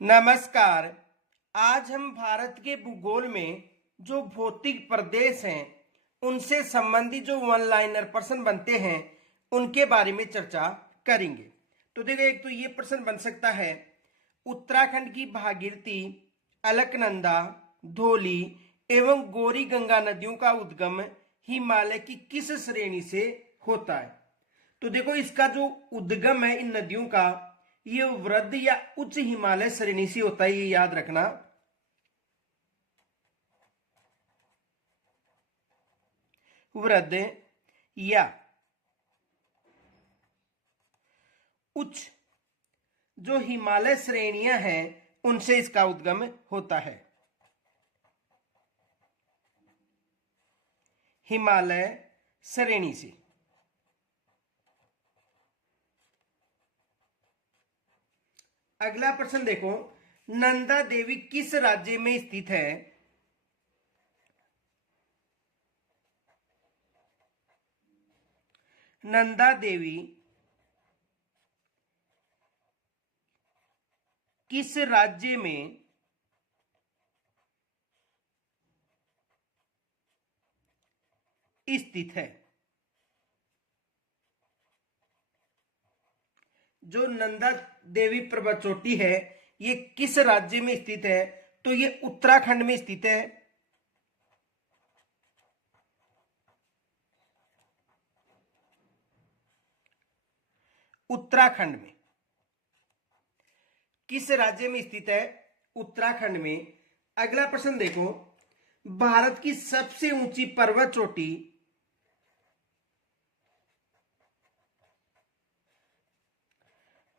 नमस्कार। आज हम भारत के भूगोल में जो भौतिक प्रदेश हैं उनसे संबंधित जो वन लाइनर प्रश्न बनते हैं उनके बारे में चर्चा करेंगे। तो देखो, एक तो ये प्रश्न बन सकता है, उत्तराखंड की भागीरथी, अलकनंदा, धौली एवं गौरी गंगा नदियों का उद्गम हिमालय की किस श्रेणी से होता है। तो देखो, इसका जो उद्गम है इन नदियों का, ये वृद्ध या उच्च हिमालय श्रेणी से होता है, ये याद रखना। वृद्ध या उच्च जो हिमालय श्रेणियां हैं उनसे इसका उद्गम होता है। हिमालय श्रेणी से। अगला प्रश्न देखो, नंदा देवी किस राज्य में स्थित है। नंदा देवी किस राज्य में स्थित है। जो नंदा देवी पर्वत चोटी है ये किस राज्य में स्थित है, तो ये उत्तराखंड में स्थित है। उत्तराखंड में। किस राज्य में स्थित है, उत्तराखंड में। अगला प्रश्न देखो, भारत की सबसे ऊंची पर्वत चोटी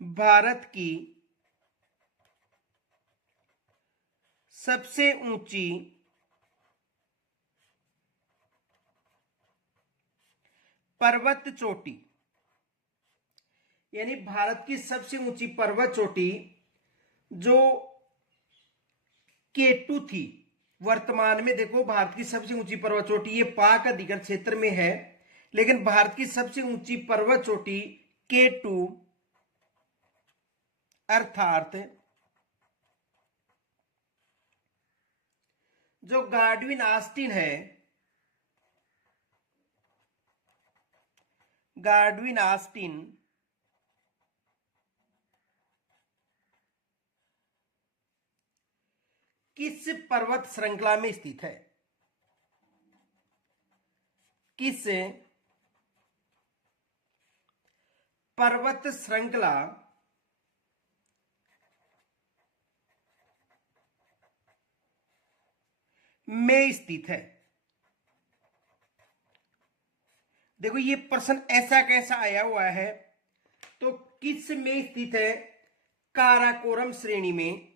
भारत की सबसे ऊंची पर्वत चोटी, यानी भारत की सबसे ऊंची पर्वत चोटी जो केटू थी, वर्तमान में देखो भारत की सबसे ऊंची पर्वत चोटी ये पाक अधिकृत क्षेत्र में है, लेकिन भारत की सबसे ऊंची पर्वत चोटी केटू अर्थात जो गार्डविन ऑस्टिन है, गार्डविन ऑस्टिन किस पर्वत श्रृंखला में स्थित है। किस पर्वत श्रृंखला में स्थित है। देखो, ये प्रश्न ऐसा कैसा आया हुआ है, तो किस में स्थित है, काराकोरम श्रेणी में।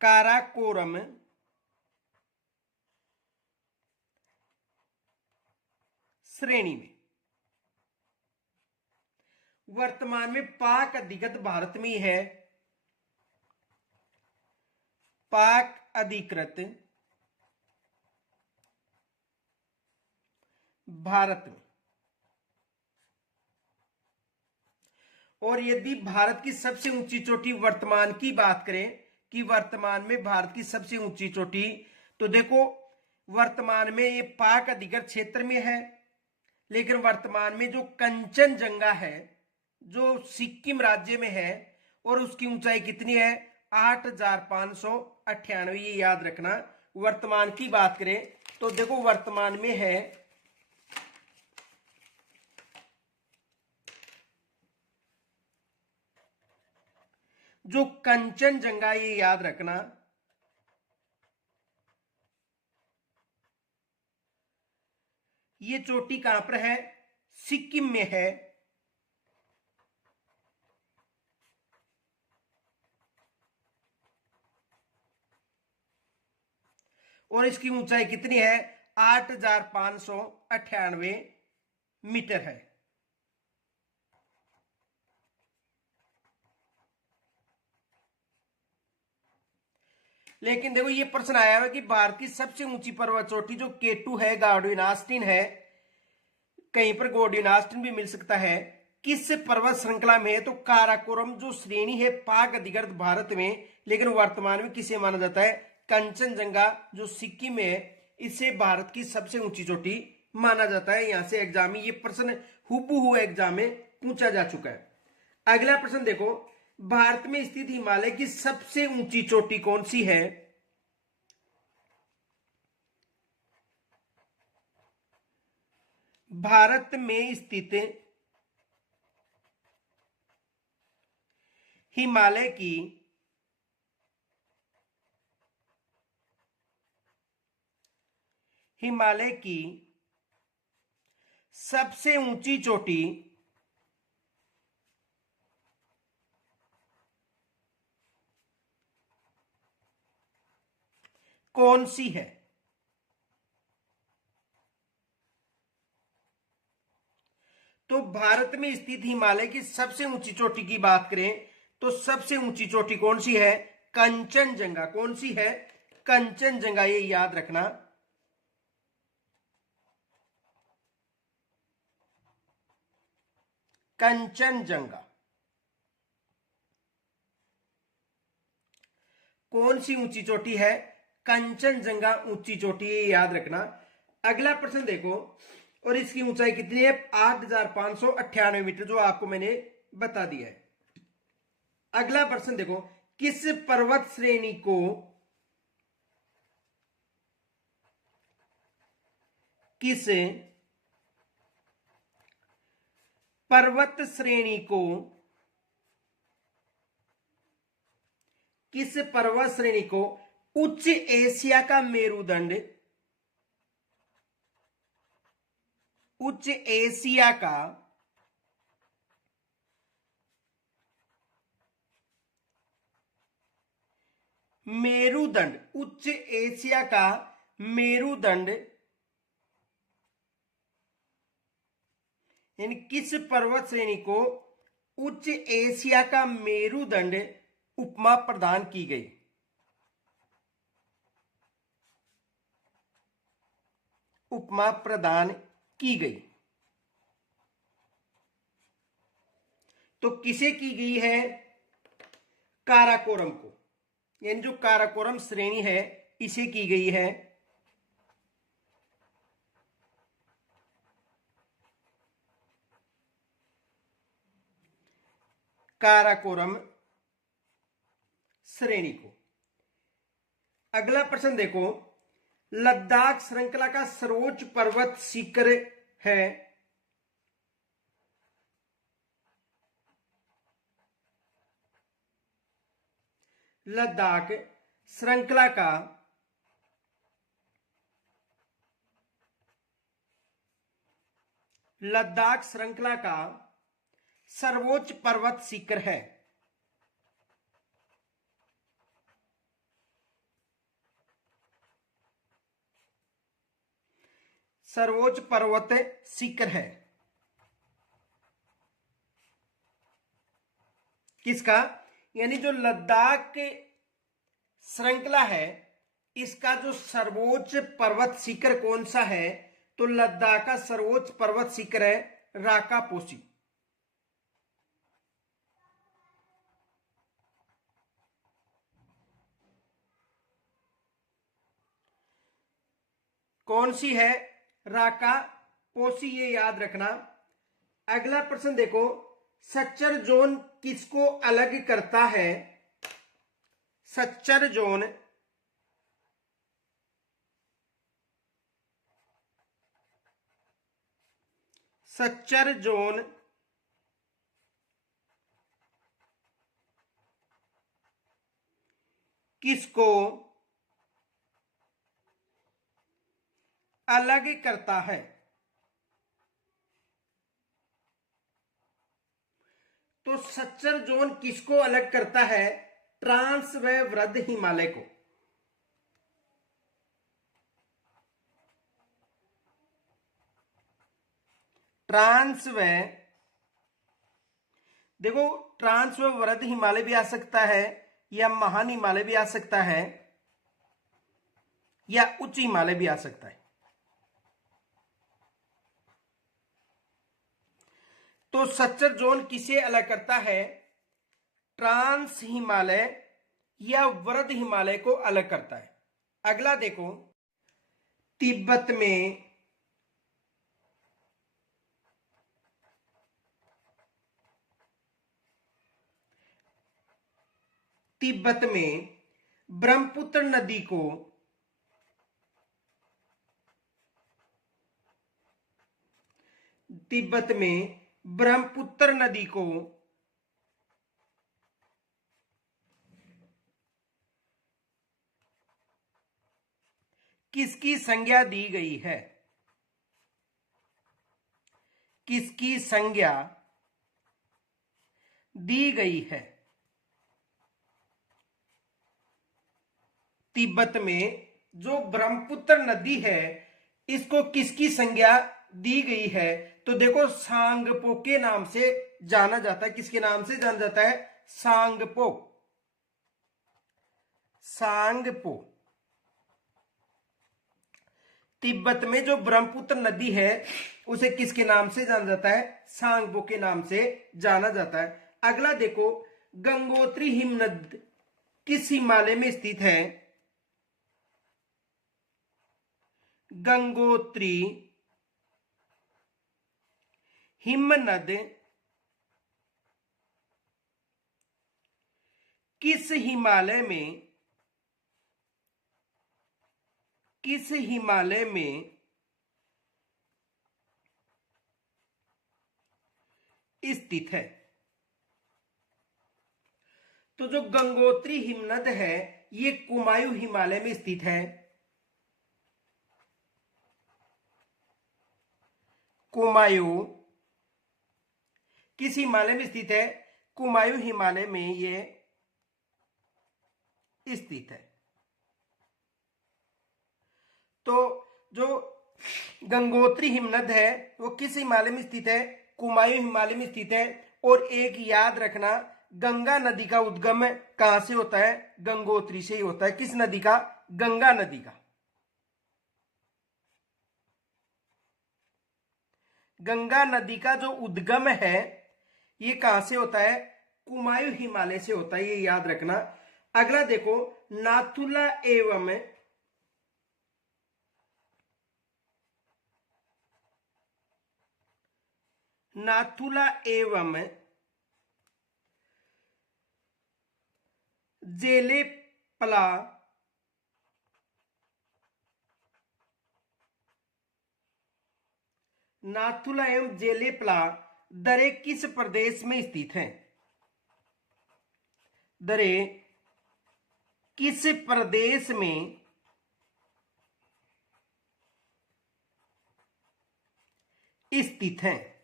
काराकोरम श्रेणी में। वर्तमान में पाक अधिकृत भारत में है। पाक अधिकृत भारत में। और यदि भारत की सबसे ऊंची चोटी वर्तमान की बात करें कि वर्तमान में भारत की सबसे ऊंची चोटी, तो देखो वर्तमान में ये पाक अधिकृत क्षेत्र में है, लेकिन वर्तमान में जो कंचनजंगा है जो सिक्किम राज्य में है और उसकी ऊंचाई कितनी है, 8,598। ये याद रखना। वर्तमान की बात करें तो देखो वर्तमान में है जो कंचनजंगा, ये याद रखना, ये चोटी कहां पर है, सिक्किम में है। और इसकी ऊंचाई कितनी है, 8,598 मीटर है। लेकिन देखो, ये प्रश्न आया है कि भारत की सबसे ऊंची पर्वत चोटी जो केटू है, गार्डविन ऑस्टिन है, कहीं पर गार्डविन ऑस्टिन भी मिल सकता है, किस पर्वत श्रृंखला में है? तो काराकोरम जो श्रेणी है पाक अधिकृत भारत में, लेकिन वर्तमान में किसे माना जाता है? कंचनजंगा जो सिक्किम में है, इसे भारत की सबसे ऊंची चोटी माना जाता है। यहां से एग्जाम में ये प्रश्न हुबहू एग्जाम में पूछा जा चुका है। अगला प्रश्न देखो, भारत में स्थित हिमालय की सबसे ऊंची चोटी कौन सी है? भारत में स्थित हिमालय की सबसे ऊंची चोटी कौन सी है? तो भारत में स्थित हिमालय की सबसे ऊंची चोटी की बात करें तो सबसे ऊंची चोटी कौन सी है? कंचनजंगा। कौन सी है? कंचनजंगा, ये याद रखना। कंचनजंगा कौन सी ऊंची चोटी है? कंचनजंगा ऊंची चोटी, ये याद रखना। अगला प्रश्न देखो, और इसकी ऊंचाई कितनी है? 8,598 मीटर, जो आपको मैंने बता दिया है। अगला प्रश्न देखो, किस पर्वत श्रेणी को किस पर्वत श्रेणी को किस पर्वत श्रेणी को उच्च एशिया का मेरुदंड, उच्च एशिया का मेरुदंड, उच्च एशिया का मेरुदंड, यानी किस पर्वत श्रेणी को उच्च एशिया का मेरुदंड उपमा प्रदान की गई? उपमा प्रदान की गई तो किसे की गई है? काराकोरम को, यानी जो काराकोरम श्रेणी है इसे की गई है। काराकोरम श्रेणी को। अगला प्रश्न देखो, लद्दाख श्रृंखला का सर्वोच्च पर्वत शिखर है? लद्दाख श्रृंखला का सर्वोच्च पर्वत शिखर है? सर्वोच्च पर्वत शिखर है किसका? यानी जो लद्दाख श्रृंखला है इसका जो सर्वोच्च पर्वत शिखर कौन सा है? तो लद्दाख का सर्वोच्च पर्वत शिखर है राकापोसी। कौन सी है? राकापोसी, ये याद रखना। अगला प्रश्न देखो, सच्चर जोन किसको अलग करता है? सच्चर जोन किसको अलग करता है? तो सच्चर जोन किसको अलग करता है? ट्रांस व वृद्ध हिमालय को। ट्रांस व, देखो ट्रांस व वृद्ध हिमालय भी आ सकता है, या महान हिमालय भी आ सकता है, या उच्च हिमालय भी आ सकता है। तो सच्चर जोन किसे अलग करता है? ट्रांस हिमालय या वृद्ध हिमालय को अलग करता है। अगला देखो, तिब्बत में ब्रह्मपुत्र नदी को किसकी संज्ञा दी गई है? किसकी संज्ञा दी गई है? तिब्बत में जो ब्रह्मपुत्र नदी है, इसको किसकी संज्ञा दी गई है? तो देखो, सांगपो के नाम से जाना जाता है। किसके नाम से जाना जाता है? सांगपो। सांगपो। तिब्बत में जो ब्रह्मपुत्र नदी है, उसे किसके नाम से जाना जाता है? सांगपो के नाम से जाना जाता है। अगला देखो, गंगोत्री हिमनद किस हिमालय में स्थित है? गंगोत्री हिमनद किस हिमालय में स्थित है? तो जो गंगोत्री हिमनद है, ये कुमायूं हिमालय में स्थित है। कुमायूं किस हिमालय में स्थित है? कुमायूं हिमालय में ये स्थित है। तो जो गंगोत्री हिमनद है, वो किस हिमालय में स्थित है? कुमायूं हिमालय में स्थित है। और एक याद रखना, गंगा नदी का उद्गम कहां से होता है? गंगोत्री से ही होता है। किस नदी का? गंगा नदी का। गंगा नदी का जो उद्गम है, ये कहां से होता है? कुमायूं हिमालय से होता है, ये याद रखना। अगला देखो, नाथुला एवं जेलेपला दरे किस प्रदेश में स्थित हैं? दरे किस प्रदेश में स्थित हैं?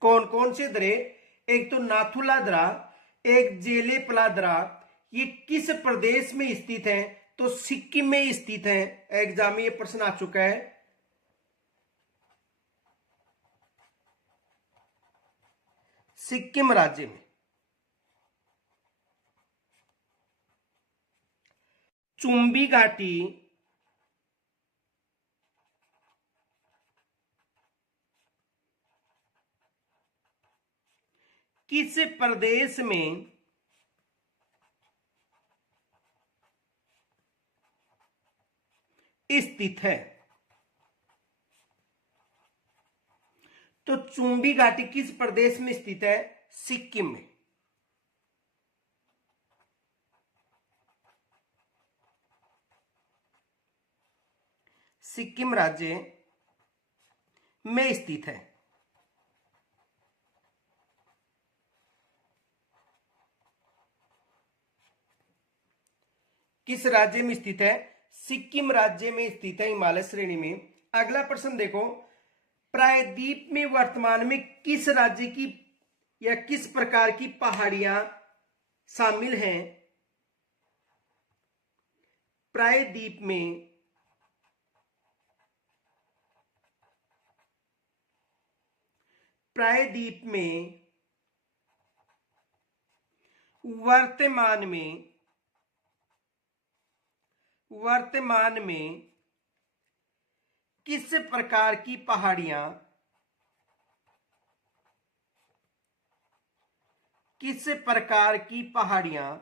कौन कौन से दरे? एक तो नाथुला दरा, एक जेलेपला दरा। ये किस प्रदेश में स्थित है? तो सिक्किम में स्थित है। एग्जाम में ये प्रश्न आ चुका है। सिक्किम राज्य में। चुंबी घाटी किस प्रदेश में स्थित है? तो चुंबी घाटी किस प्रदेश में स्थित है? सिक्किम में। सिक्किम राज्य में स्थित है। किस राज्य में स्थित है? सिक्किम राज्य में स्थित है, हिमालय श्रेणी में। अगला प्रश्न देखो, प्रायद्वीप में वर्तमान में किस राज्य की या किस प्रकार की पहाड़ियां शामिल हैं? प्रायद्वीप में वर्तमान में किस प्रकार की पहाड़ियां किस प्रकार की पहाड़ियां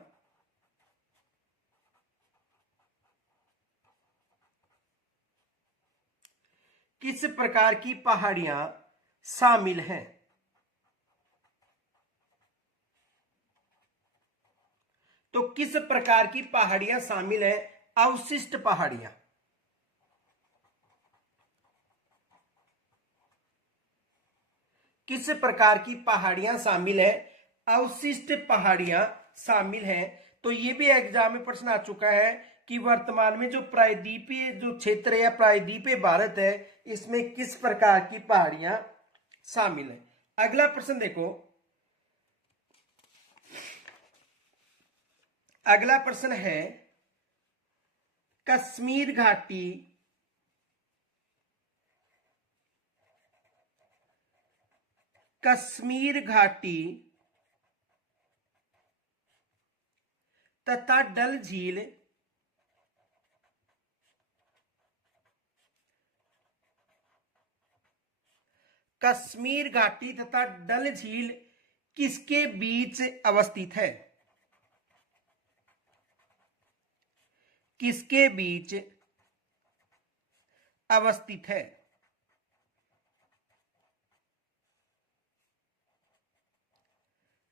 किस प्रकार की पहाड़ियां शामिल हैं? तो किस प्रकार की पहाड़ियां शामिल हैं? अवशिष्ट पहाड़ियां। किस प्रकार की पहाड़ियां शामिल है? अवशिष्ट पहाड़ियां शामिल हैं। तो ये भी एग्जाम में प्रश्न आ चुका है कि वर्तमान में जो प्रायद्वीपीय जो क्षेत्र या प्रायद्वीपीय भारत है, इसमें किस प्रकार की पहाड़ियां शामिल है। अगला प्रश्न देखो। अगला प्रश्न है कश्मीर घाटी तथा डल झील कश्मीर घाटी तथा डल झील किसके बीच अवस्थित है? किसके बीच अवस्थित है?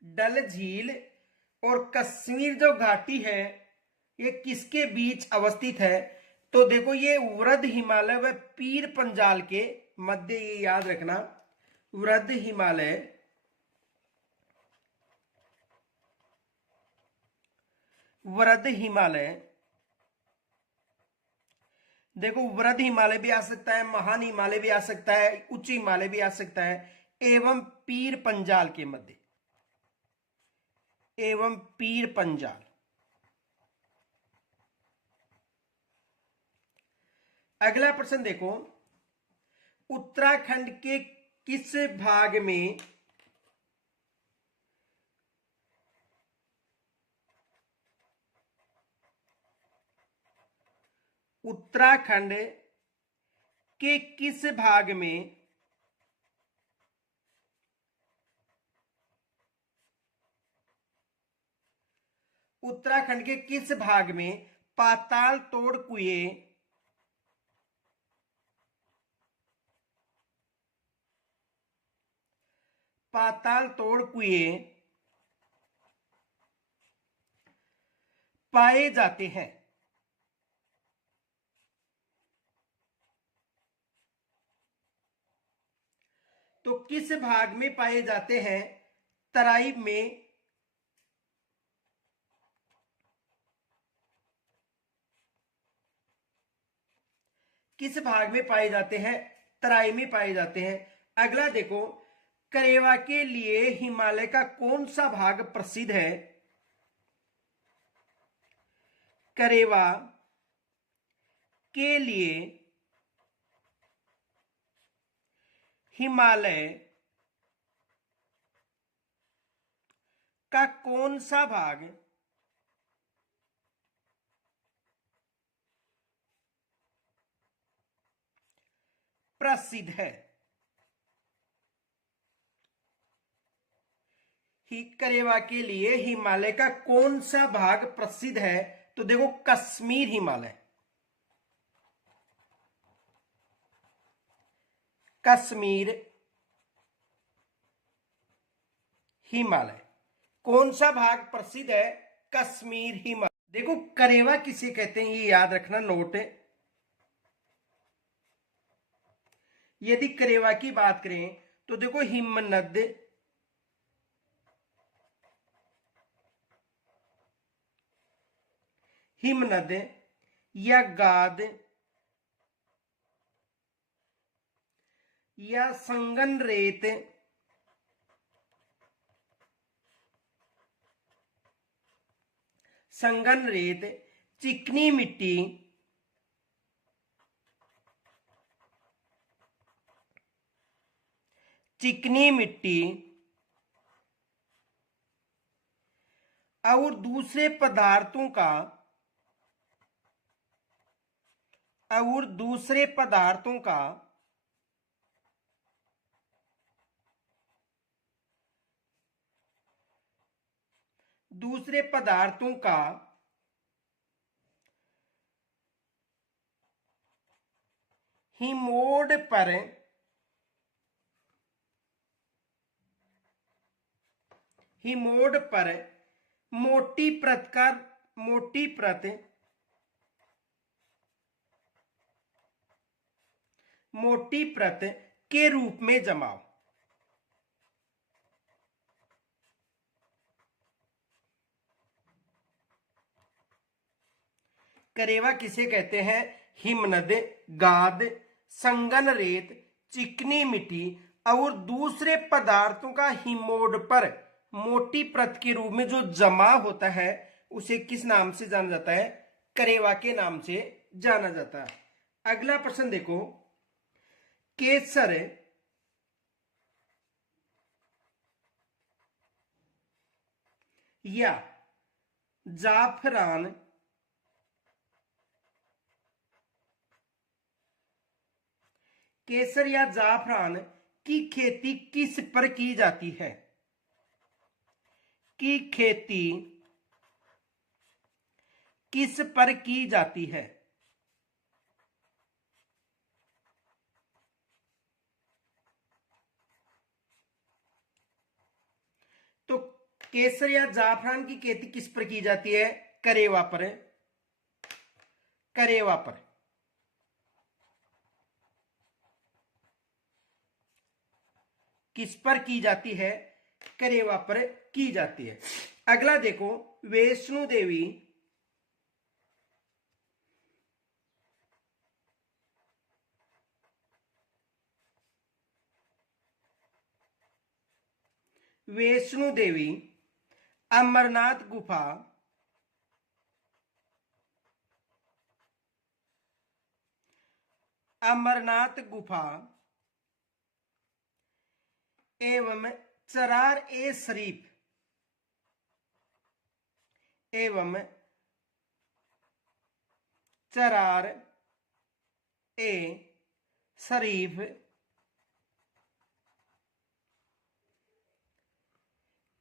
डल झील और कश्मीर जो घाटी है, ये किसके बीच अवस्थित है? तो देखो, ये वृद्ध हिमालय व पीर पंजाल के मध्य, ये याद रखना, वृद्ध हिमालय देखो, वृद्ध हिमालय भी आ सकता है, महान हिमालय भी आ सकता है, उच्च हिमालय भी आ सकता है, एवं पीर पंजाल के मध्य, एवं पीर पंजाल। अगला प्रश्न देखो, उत्तराखंड के किस भाग में उत्तराखंड के किस भाग में उत्तराखंड के किस भाग में पाताल तोड़ कुएं पाए जाते हैं? तो किस भाग में पाए जाते हैं? तराई में, किस भाग में पाए जाते हैं? तराई में पाए जाते हैं। अगला देखो, करेवा के लिए हिमालय का कौन सा भाग प्रसिद्ध है? करेवा के लिए हिमालय का कौन सा भाग प्रसिद्ध है? करेवा के लिए हिमालय का कौन सा भाग प्रसिद्ध है? तो देखो, कश्मीर हिमालय। कश्मीर हिमालय कौन सा भाग प्रसिद्ध है? कश्मीर हिमालय। देखो, करेवा किसे कहते हैं, ये याद रखना, नोट है। यदि करेवा की बात करें तो देखो, हिमनद, या गाद या संगन रेत, चिकनी मिट्टी, और दूसरे पदार्थों का और दूसरे पदार्थों का हिमोड पर मोटी परत के रूप में जमाओ। करेवा किसे कहते हैं? हिमनद, गाद, संगन रेत, चिकनी मिट्टी और दूसरे पदार्थों का हिमोड पर मोटी परत के रूप में जो जमा होता है उसे किस नाम से जाना जाता है? करेवा के नाम से जाना जाता है। अगला प्रश्न देखो, केसर या जाफरान की खेती किस पर की जाती है? की खेती किस पर की जाती है? तो केसर या जाफरान की खेती किस पर की जाती है? करेवा पर। किस पर की जाती है? करेवा पर की जाती है। अगला देखो, वैष्णो देवी अमरनाथ गुफा एवं चरार ए शरीफ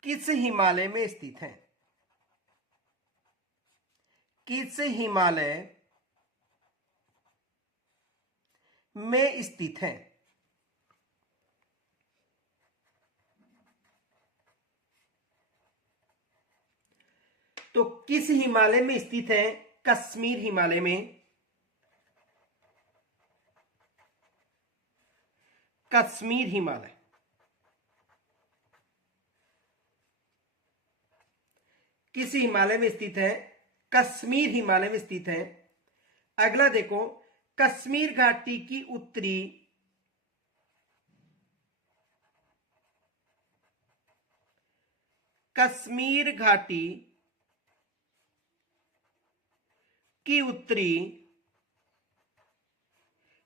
किस हिमालय में स्थित है? किस हिमालय में स्थित है? तो किस हिमालय में स्थित है? कश्मीर हिमालय में। कश्मीर हिमालय। किस हिमालय में स्थित है? कश्मीर हिमालय में स्थित है। अगला देखो, कश्मीर घाटी की उत्तरी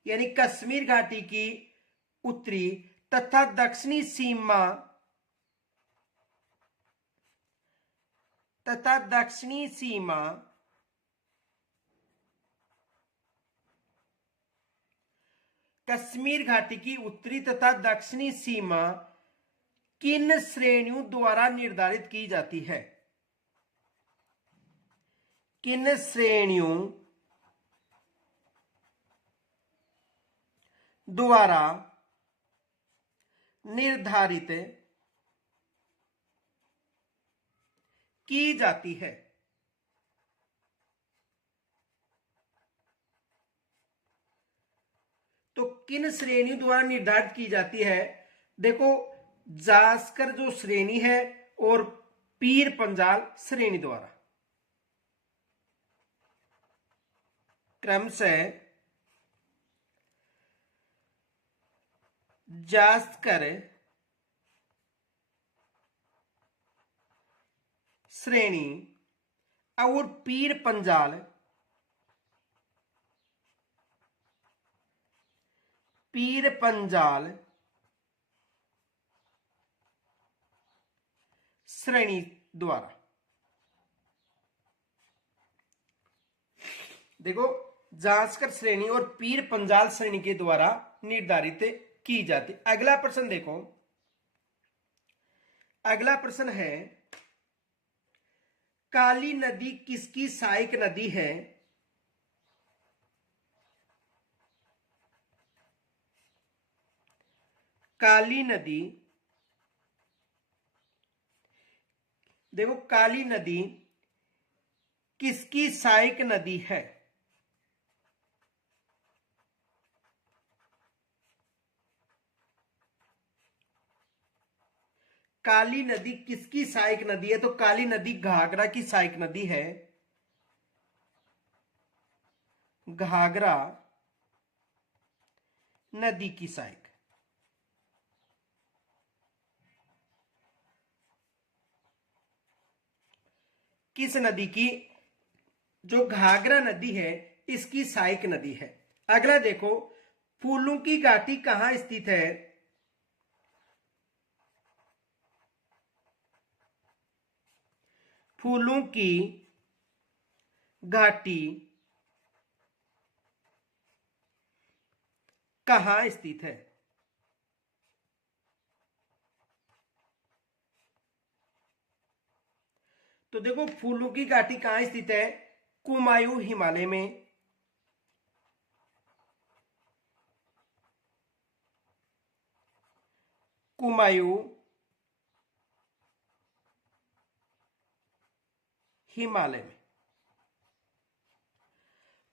यानी कश्मीर घाटी की उत्तरी तथा दक्षिणी सीमा कश्मीर घाटी की उत्तरी तथा दक्षिणी सीमा किन श्रेणियों द्वारा निर्धारित की जाती है? किन श्रेणियों द्वारा निर्धारित की जाती है? तो किन श्रेणियों द्वारा निर्धारित की जाती है? देखो, जास्कर जो श्रेणी है और पीर पंजाल श्रेणी द्वारा क्रमशः जास्कर श्रेणी और पीर पंजाल श्रेणी द्वारा। देखो, जांचकर श्रेणी और पीर पंजाल श्रेणी के द्वारा निर्धारित की जाती। अगला प्रश्न देखो, अगला प्रश्न है काली नदी किसकी सहायक नदी है? काली नदी, देखो काली नदी किसकी सहायक नदी है? काली नदी किसकी सहायक नदी है? तो काली नदी घाघरा की सहायक नदी है। घाघरा नदी की सहायक। किस नदी की? जो घाघरा नदी है इसकी सहायक नदी है। अगला देखो, फूलों की घाटी कहां स्थित है? फूलों की घाटी कहां स्थित है? तो देखो फूलों की घाटी कहां स्थित है? कुमायूं हिमालय में। कुमायूं हिमालय में।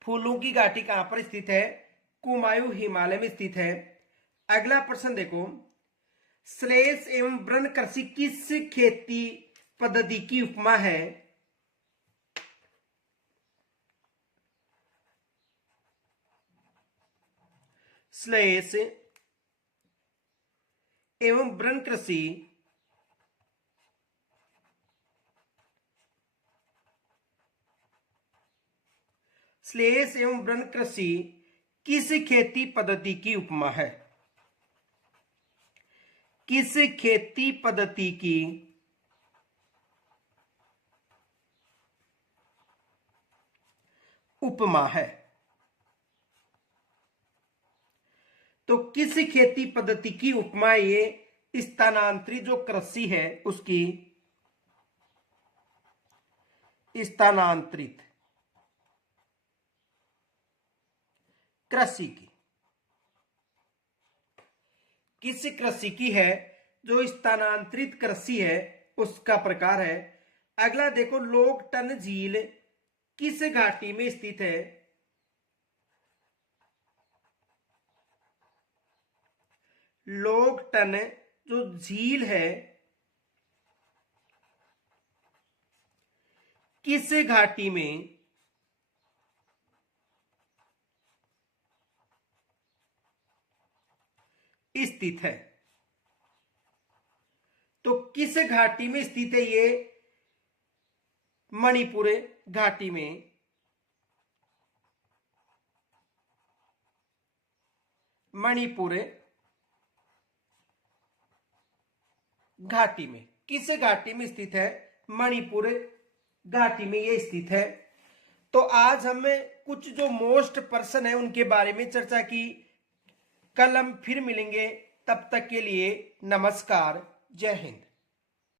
फूलों की घाटी कहां पर स्थित है? कुमायूं हिमालय में स्थित है। अगला प्रश्न देखो, श्लेष एवं वृण कृषि किस खेती पद्धति की उपमा है? श्लेष एवं वृण कृषि श्लेष एवं वृण कृषि किस खेती पद्धति की उपमा है? किस खेती पद्धति की उपमा है? तो किस खेती पद्धति की उपमा? ये स्थानांतरित जो कृषि है उसकी, स्थानांतरित कृषि की। किस कृषि की है? जो स्थानांतरित कृषि है उसका प्रकार है। अगला देखो, लोकटन झील किस घाटी में स्थित है? लोकटन जो झील है किस घाटी में स्थित है? तो किस घाटी में स्थित है? ये मणिपुर घाटी में। मणिपुर घाटी में। किस घाटी में स्थित है? मणिपुर घाटी में ये स्थित है। तो आज हमें कुछ जो मोस्ट पर्सन है उनके बारे में चर्चा की। कल हम फिर मिलेंगे, तब तक के लिए नमस्कार, जय हिंद।